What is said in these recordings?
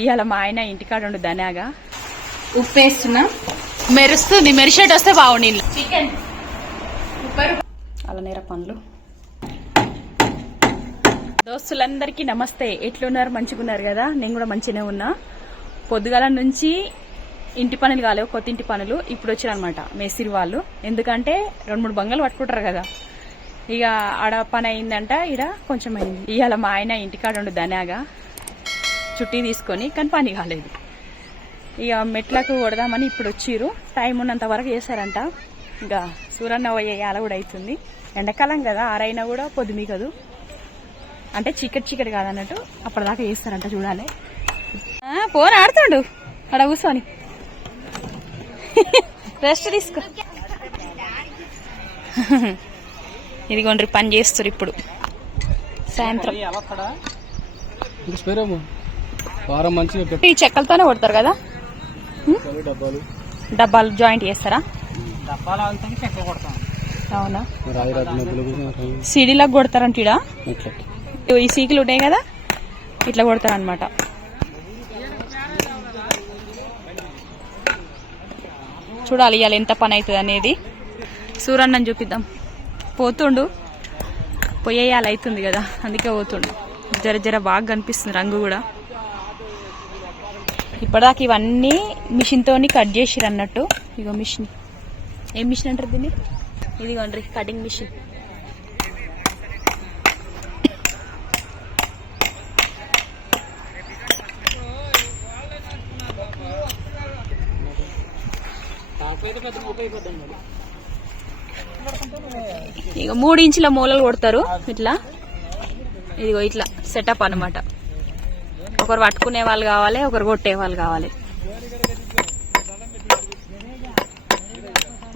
ఇవాళ మా ఆయన ఇంటికాడ ఉండు ధనాగా. ఉప్పు వేస్తున్నా మెరుస్తుంది మెరిసేట్ వస్తే బాగుండి చికెన్ అలా నేర పండ్లు. దోస్తులందరికీ నమస్తే. ఎట్లున్నారు? మంచిగున్నారు కదా? నేను కూడా మంచిగానే ఉన్నా. పొద్దుగాల నుంచి ఇంటి పనులు కాలేవు కొత్త ఇంటి పనులు. ఇప్పుడు వచ్చారు అనమాట మేస్త్రి వాళ్ళు. ఎందుకంటే రెండు మూడు బంగాలు పట్టుకుంటారు కదా. ఇక ఆడ పని అయిందంట ఇడ కొంచెం అయింది. ఇవాళ మా ఆయన ఇంటికాడ ఉండు ధనాగా. చుట్టి తీసుకొని కానీ పని కాలేదు. ఇక మెట్లకు కొడదామని ఇప్పుడు వచ్చిర్రు. టైం ఉన్నంత వరకు చేశారంట ఇంకా సూరన్న పోయేయాల కూడా అవుతుంది. ఎండాకాలం కదా ఆరైనా కూడా పొద్దుమి కదు అంటే చీకటి చికెట్ కాదన్నట్టు అప్పటిదాకా చేస్తారంట చూడాలి. ఫోన్ ఆడుతుండు. అక్కడ కూర్చొని. రెస్ట్ తీసుకో. ఇదిగోండ్రి పని చేస్తారు ఇప్పుడు. సాయంత్రం. మంచిగా ఈ చెక్కలతోనే కొడతారు కదా? డబ్బాలు. డబ్బాలు జాయింట్ చేస్తారా? డబ్బాలు అంతా చెక్క కొడతాం. అవునా? సిడీలకు కొడతారంట ఈడ? ఇట్లా ఈ సీకులు ఉంటాయి కదా? ఇట్లా కొడతారనమాట చూడాలి ఇవాళ ఎంత పని అవుతుంది అనేది. సూరన్నని చూపిద్దాం. పోతుండు. పొయ్యేయాలి అవుతుంది కదా? అందుకే పోతుండు. జర జర బాగా కనిపిస్తుంది రంగు కూడా. ఇప్పటిదాకా ఇవన్నీ మిషన్ తోని కట్ చేసిరు అన్నట్టు. ఇగో మిషన్. ఏం మిషన్ అంటారు దీన్ని? ఇదిగోండ్రి కటింగ్ మిషన్ ఇక మూడు ఇంచుల మూలలు కొడతారు ఇట్లా. ఇదిగో ఇట్లా సెటప్ అన్నమాట. ఒకరు పట్టుకునే వాళ్ళు కావాలి ఒకరు కొట్టే వాళ్ళు కావాలి.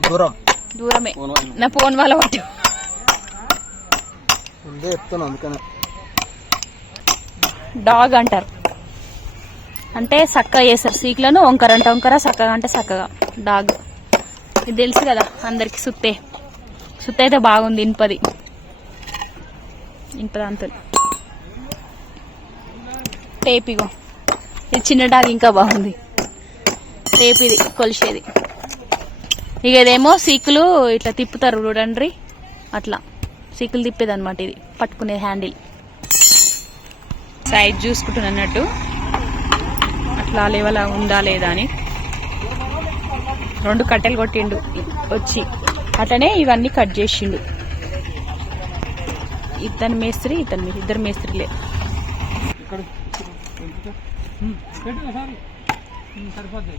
దూరం. దూరమే. నా ఫోన్ వాళ్ళ కొట్టు ముందే చెప్తాను అందుకనే. డాగ్ అంటారు. అంటే చక్కగా చేస్తారు. సీక్లను వంకర అంటే వంకర చక్కగా అంటే చక్కగా డాగ్. ఇది తెలుసు కదా అందరికి సుత్తే. సుత్త అయితే బాగుంది ఇనుపది. ఇనుపదాంతో టేప్ ఇగో. ఇది చిన్న డాగ్ ఇంకా బాగుంది. టేప్ ఇది కొలిసేది ఇక ఇదేమో సీకులు ఇట్లా తిప్పుతారు చూడండి అట్లా. సీకులు తిప్పేది అనమాట ఇది పట్టుకునే హ్యాండిల్. సైజ్ చూసుకుంటున్నట్టు అట్లా లేవలా ఉందా లేదా అని. రెండు కట్టెలు కొట్టిండు వచ్చి. అట్లనే ఇవన్నీ కట్ చేసిండు. ఇతని మేస్త్రి ఇతని ఇద్దరు మేస్త్రిలే. పెట్టు సరిపోద్ది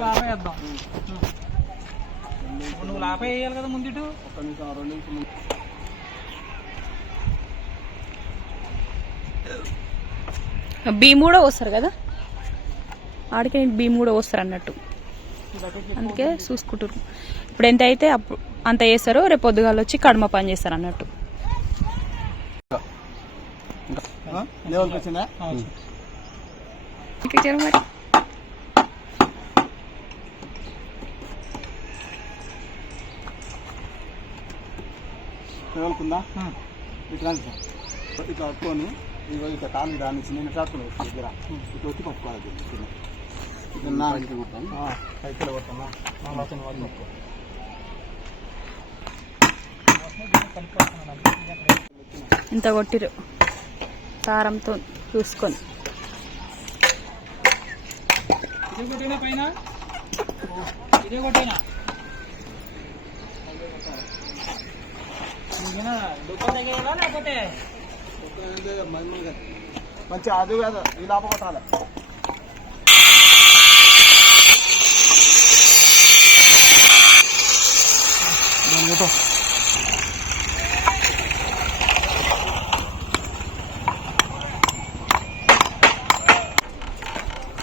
లాభ వేద్దాం నువ్వు లాభ వేయాలి కదా? ముందు ఒక్క నిమిషం రెండు నిమిషం భీమ్ కూడా వస్తారు కదా ఆడికి భీమ్ కూడా వస్తారు అన్నట్టు అందుకే చూసుకుంటారు ఇప్పుడు ఎంత అయితే అప్పుడు అంత చేస్తారు రేపు పొద్దుగాలు వచ్చి కడమ పని చేస్తారు అన్నట్టు టీచర్ మరి. లెవెల్కి ఉందా ఇట్లా సార్ ఇట్లా పట్టుకొని ఇగో ఇట్లా కాలు రానిచ్చి నేను ట్రాక్టర్ దగ్గర. ఇట్లా వచ్చి పట్టుకోవాలి. ఇంత కొట్టిరు. కారంతో చూసుకొని. ఇదే కొట్టినా పైన ఇదే కొట్టినా లేకపోతే మంచి అది కాదు ఈ లోప కొట్టాలి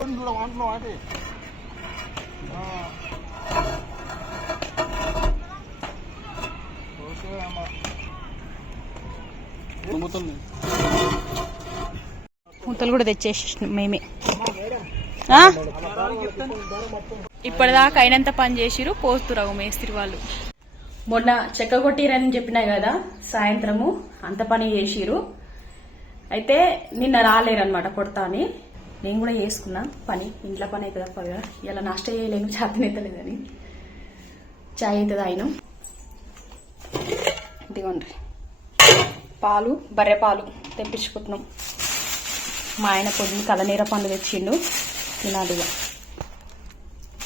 వస్తుంది వాంటున్నావు అంటే ఓకే అమ్మా మూతలు కూడా తెచ్చేసి మేమే. ఇప్పటిదాకా అయినంత పని చేసిరు పోస్తురావు మేస్త్రి వాళ్ళు. మొన్న చెక్క కొట్టిరని చెప్పినా కదా సాయంత్రము అంత పని చేసిరు అయితే నిన్న రాలేరనమాట కొడతా అని నేను కూడా వేసుకున్నా పని ఇంట్లో పని అవుతుంది తప్పదు కదా ఇలా నష్ట చేయలేను చేతనైతలేదని చాయ్ అవుతుంది ఆయన ఇదిగోండి. పాలు బర్రె పాలు తెప్పించుకుంటున్నాం. మా ఆయన పొద్దున్న కలనీర పండు తెచ్చిండు. తినాలిగా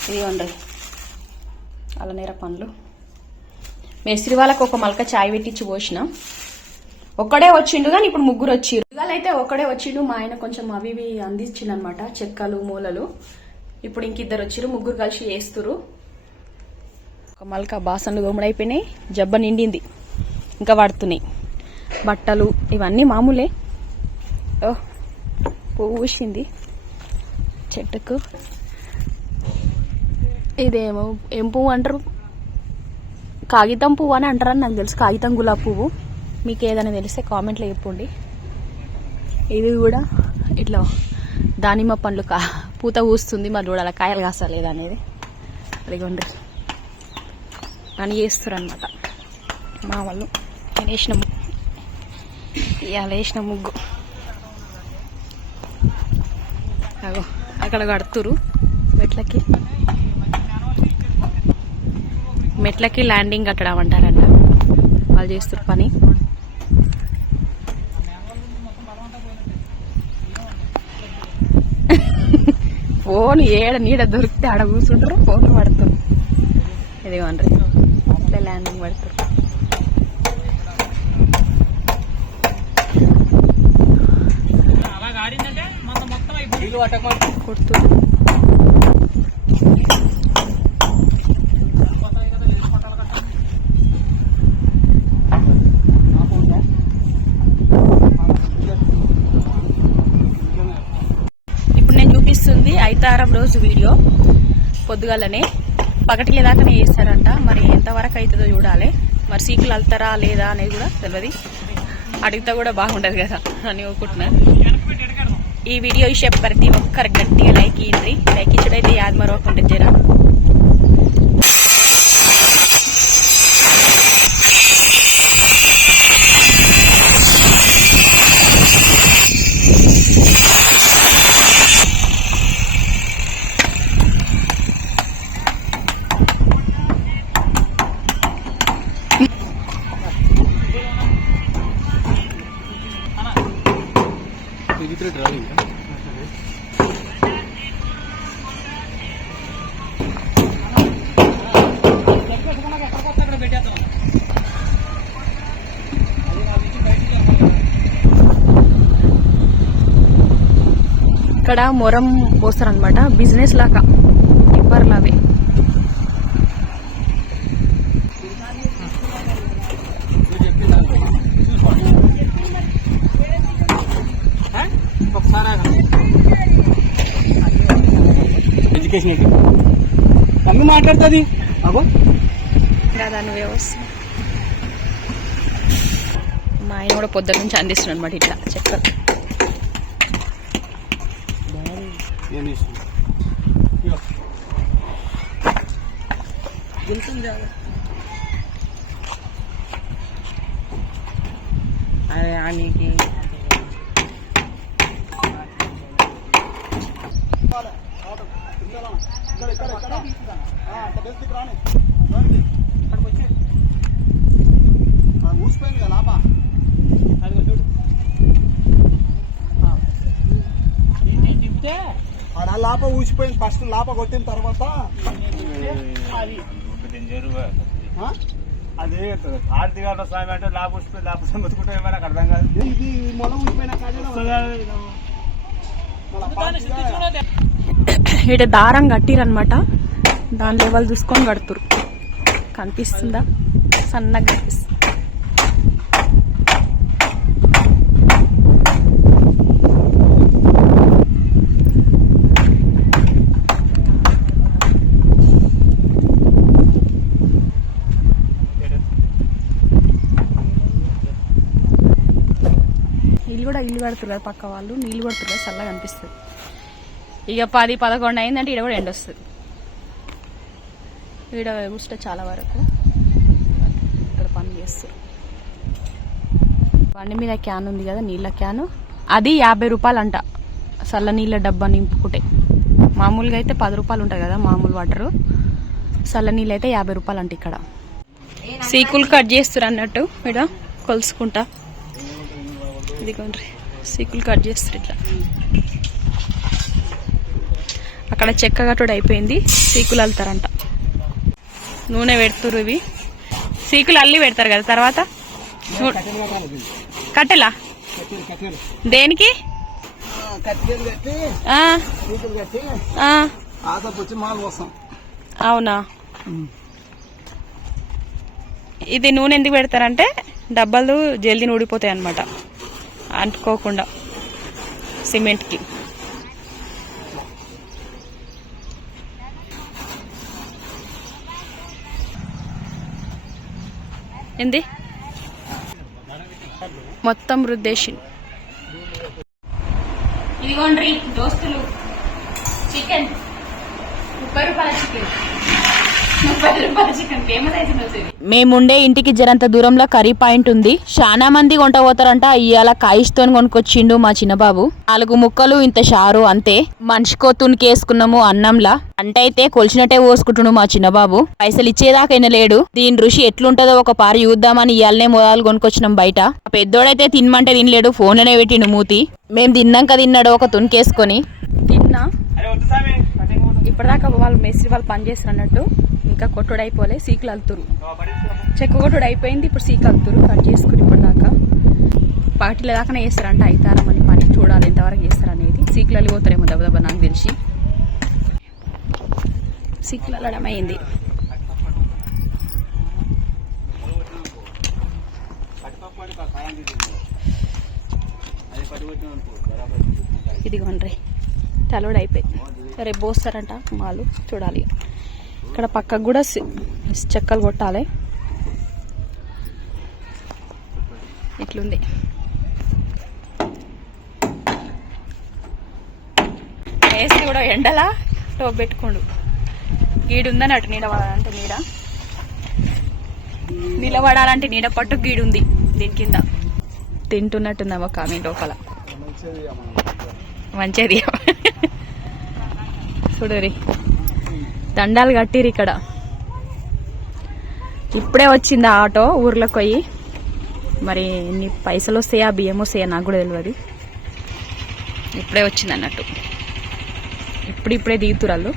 ఇదిగోండి. అలనీర పండ్లు. మేస్త్రి వాళ్ళకు ఒక మలక చాయ్ పెట్టించి పోసిన. ఒక్కడే వచ్చిండు కానీ ఇప్పుడు ముగ్గురు వచ్చిర్రు. అయితే ఒకడే వచ్చిండు మా ఆయన కొంచెం అవి ఇవి అందించిండు చెక్కలు మూలలు. ఇప్పుడు ఇంకిద్దరు వచ్చిరు ముగ్గురు కలిసి వేస్తురు ఒక మలక బాసన్లు గోముడైపోయినాయి జబ్బ నిండింది ఇంకా పడుతున్నాయి. బట్టలు ఇవన్నీ మామూలే. ఓ పువ్వు పూసింది. చెట్టుకు. ఇదేమో ఏం పువ్వు అంటారు? కాగితం పువ్వు అని అంటారని నాకు తెలుసు కాగితం గులాబీ పువ్వు. మీకు ఏదైనా తెలిస్తే కామెంట్లో చెప్పండి. ఇది కూడా ఇట్లా దానిమ్మ పండ్లు కా పూత పూస్తుంది మరి చూడాలి కాయలు కాస్తలేదు అనేది. అదిగోండి అని చేస్తారు అనమాట మా వాళ్ళు. నేను వేసిన ఇవాళ వేసిన ముగ్గు. అగో అక్కడ కడుతురు మెట్లకి. మెట్లకి ల్యాండింగ్ కట్టడం అంటారంట. వాళ్ళు చేస్తారు పని. ఫోన్ ఏడ నీడ దొరికితే ఆడ కూర్చుంటారు ఫోన్ పడుతుంది ఇదిగోండి ఇట్లా ల్యాండింగ్ పడుతారు. కొడుతురు ఇప్పుడు ఐతారం రోజు వీడియో. పొద్దుగాలనే పగటిలే దాకానే చేస్తారంట. మరి ఎంతవరకు అవుతుందో చూడాలి. మరి సీకులు వెళ్తారా లేదా అనేది కూడా తెలియదు అడిగితే కూడా బాగుండదు కదా అని అనుకుంటున్నా ఈ వీడియో ఇచ్చే ప్రతి ఒక్కరు గట్టిగా లైక్ ఇయ్యండి. లైక్ ఇచ్చడైతే యాద్ మరొకటి జరా. ఇక్కడ మొరం పోస్తారనమాట బిజినెస్ లాగా. టిప్పర్లు అవి ఎడ్యుకేషన్ అమ్మి మాట్లాడుతుంది. అగో. దాని వ్యవస్థ మా ఆయన కూడా పొద్దున్న నుంచి అందిస్తున్నాడు అనమాట ఇట్లా. చెక్క Ya nih. Yuk. Gunting jalan. Ayo. లాప ఊసిపోయింది. ఫస్ట్ లాప కొట్టిన తర్వాత అది? అది ఆర్థిక స్వామి అంటే లాభ లాభ మొత్తుకుంటే ఏమైనా అర్థం కాదు. ఇది మొల ఊసిపోయిన ఇక్కడ దారం కట్టిరనమాట దాని లెవెల్ చూసుకొని కడుతురు కనిపిస్తుందా? సన్నగా కనిపిస్తుంది. పడుతున్నారు పక్క వాళ్ళు నీళ్ళు కొడుతున్నారు చల్లగా అనిపిస్తుంది. ఇక పది పదకొండు అయిందంటే ఈడ కూడా ఎండ వస్తుంది. ఈడ కూర్చుంటే చాలా వరకు. ఇక్కడ పని చేస్తారు బండి మీద క్యాన్ ఉంది కదా నీళ్ళ క్యాను. అది యాభై రూపాయలు అంట చల్ల నీళ్ళ డబ్బా నింపుకుంటే. మామూలుగా అయితే పది రూపాయలు ఉంటుంది కదా మామూలు వాటరు. చల్ల నీళ్ళు అయితే యాభై రూపాయలు అంట ఇక్కడ. సీకులు కట్ చేస్తారు అన్నట్టు ఇక్కడ కొలుసుకుంటా. ఇదిగోండి. సీకులు కట్ చేస్తారు ఇట్లా. అక్కడ చెక్క కట్టుడు అయిపోయింది సీకులు అల్లుతారంట. నూనె పెడుతురు ఇవి. సీకులు అల్లి పెడతారు కదా తర్వాత? కట్టెలా దేనికి? అవునా? ఇది నూనె ఎందుకు పెడతారంటే డబ్బాలు జల్దీ ఊడిపోతాయి అనమాట అంటుకోకుండా సిమెంట్కి. ఏంది? మొత్తం రుద్దేసి ఇదిగోండ్రి దోస్తులు. చికెన్. ముప్పై రూపాయల చికెన్. మేముండే ఇంటికి జరంత దూరంలో కర్రీ పాయింట్ ఉంది. చాలా మంది కొంట పోతారంట ఇవాళ కాయిష్తో కొనుక్కొచ్చిండు మా చిన్నబాబు. నాలుగు ముక్కలు ఇంత షారు అంతే. మనిషికో తునికేసుకున్నాము అన్నంలా. అంటే అయితే కొలిచినట్టే పోసుకుంటున్నాడు మా చిన్నబాబు. పైసలు ఇచ్చేదాకైనా లేడు. దీని రుచి ఎట్లుంటదో ఒక పారి చూద్దామని ఇవాళనే మొదలు కొనుక్కొచ్చినాం బయట. ఆ పెద్దోడైతే తినమంటే తినలేడు ఫోన్లోనే పెట్టిండు మూతి. మేము తిన్నాక తిన్నాడు ఒక తునికేసుకొని. తిన్నా. ఇప్పటిదాకా వాళ్ళు మేస్త్రి వాళ్ళు పని చేస్తారు అన్నట్టు ఇంకా కొట్టుడు అయిపోలే సీకులు అల్తురు చెక్క కొట్టుడు అయిపోయింది ఇప్పుడు సీకులు అల్తురు కట్ చేసుకుని ఇప్పటిదాకా. పార్టీల దాకానే చేస్తారంట అయితారం అని పని చూడాలి ఎంతవరకు చేస్తారు అనేది సీకులు అల్లిపోతారేమో దెబ్బ దెబ్బ నాకు తెలిసి. సీకులు అల్లడం అయింది పట్టుకోకపోతే ఇదిగోండి అయిపోయింది రేపు పోస్తారంట మాలు చూడాలి ఇక్కడ పక్కకు కూడా చెక్కలు కొట్టాలి. ఇట్లుంది. వేసి కూడా ఎండలా టోప్ పెట్టుకోండు. గీడుందని అటు నీడ పడాలంటే నీడ. నిలబడాలంటే నీడ పట్టు గీడుంది దీని కింద. తింటున్నట్టుందమ్మా కామీ లోపల. మంచిది మంచిది చూడరి దండాలు కట్టిరు ఇక్కడ. ఇప్పుడే వచ్చింది ఆటో ఊర్లోకి పోయి. మరి ఎన్ని పైసలు వస్తాయా బియ్యం వస్తాయా నాకు కూడా తెలియదు ఇప్పుడే వచ్చింది అన్నట్టు. ఇప్పుడు ఇప్పుడే దిగుతురు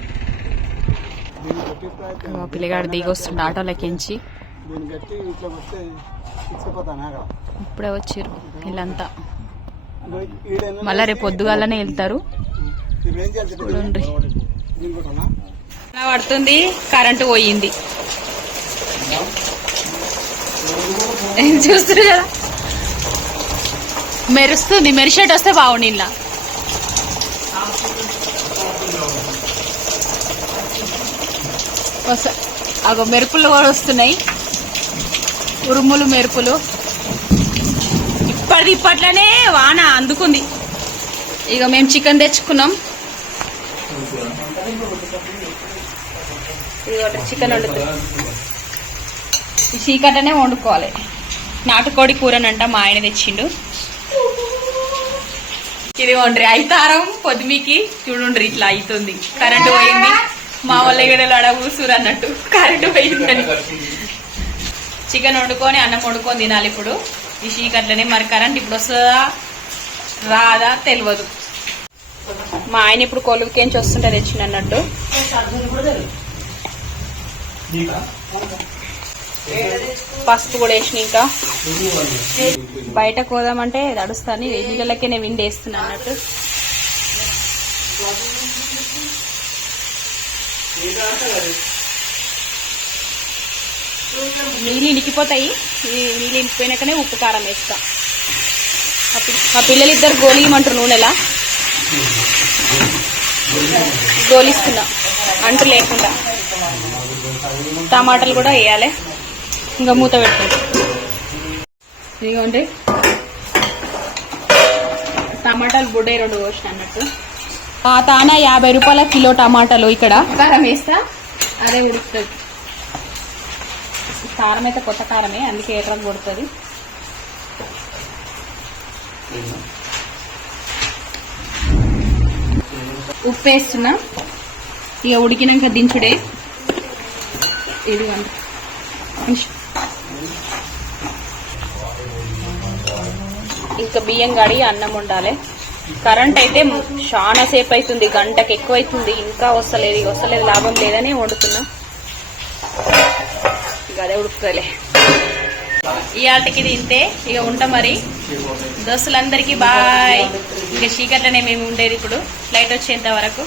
మా పిల్లగాడు దిగి వస్తుండే ఆటోలకించి ఇప్పుడే వచ్చారు వీళ్ళంతా. మళ్ళా రేపు పొద్దుగాలనే వెళ్తారు. ఇప్పుడు చూడండి. పడుతుంది కరెంటు పోయింది. చూస్తారు కదా? మెరుస్తుంది మెరిసేట్ వస్తే బాగుండి ఇలా. అగో మెరుపులు కూడా వస్తున్నాయి. ఉరుములు మెరుపులు. ఇప్పటిది ఇప్పట్లోనే వాన అందుకుంది. ఇక మేము చికెన్ తెచ్చుకున్నాం. చికెన్ వండుతుంది చీకటనే వండుకోవాలి. నాటుకోడి కూరనంట మా ఆయన తెచ్చిండు. ఇది వండ్రి. అయితారం పొద్దుమికి చూడుండ్రి ఇట్లా అవుతుంది కరెంటు పోయింది. మా వాళ్ళ గడలు అడ కూసురు అన్నట్టు. కరెంటు పోయిందని. చికెన్ వండుకొని అన్నం వండుకొని తినాలి ఇప్పుడు. ఈ చీకట్లనే. మరి కరెంట్ ఇప్పుడు వస్తుందా? రాదా? తెలియదు. మా ఆయన ఇప్పుడు కొలువుకేంచి వస్తుంటే తెచ్చిండు అన్నట్టు. పసుపు కూడా వేసిన ఇంకా. బయట కోదామంటే తడుస్తాను నీళ్ళకే నేను విండి వేస్తున్నా అన్నట్టు. నీళ్ళు ఇనికిపోతాయి నీళ్ళు ఇనికిపోయినాకనే ఉప్పు కారం వేస్తా. మా పిల్లలు ఇద్దరు గోలీయమంటారు నూనెలా? గోలిస్తున్నా. అంటు లేకుండా. టమాటాలు కూడా వేయాలి. ఇంకా మూత పెట్టుకుంటాం. ఇదిగోండి టమాటాలు బుడ్డే రెండు కోసిన అన్నట్టు. ఆ తాన యాభై రూపాయల కిలో టమాటాలు ఇక్కడ. కారం వేస్తా? అదే ఉడుకుతుంది. కారం అయితే కొత్త కారమే అందుకే ఎర్ర కొడుతుంది. ఉప్పు వేస్తున్నా ఇక ఉడికినాక దించుడే. ఇది ఇంకా బియ్యం కడిగి అన్నం ఉండాలి కరెంట్ అయితే చాలా సేపు అవుతుంది గంటకి ఎక్కువ అవుతుంది ఇంకా వస్తలేదు. వస్తలేదు. లాభం లేదని వండుతున్నా. ఇక అదే ఉడుకుతలే. ఆటకి తింటే ఇక ఉంటా మరి. దోస్తులందరికీ బాయ్. ఇంకా చీకట్లనే మేము ఉండేది ఇప్పుడు. లైట్ వచ్చేంత వరకు.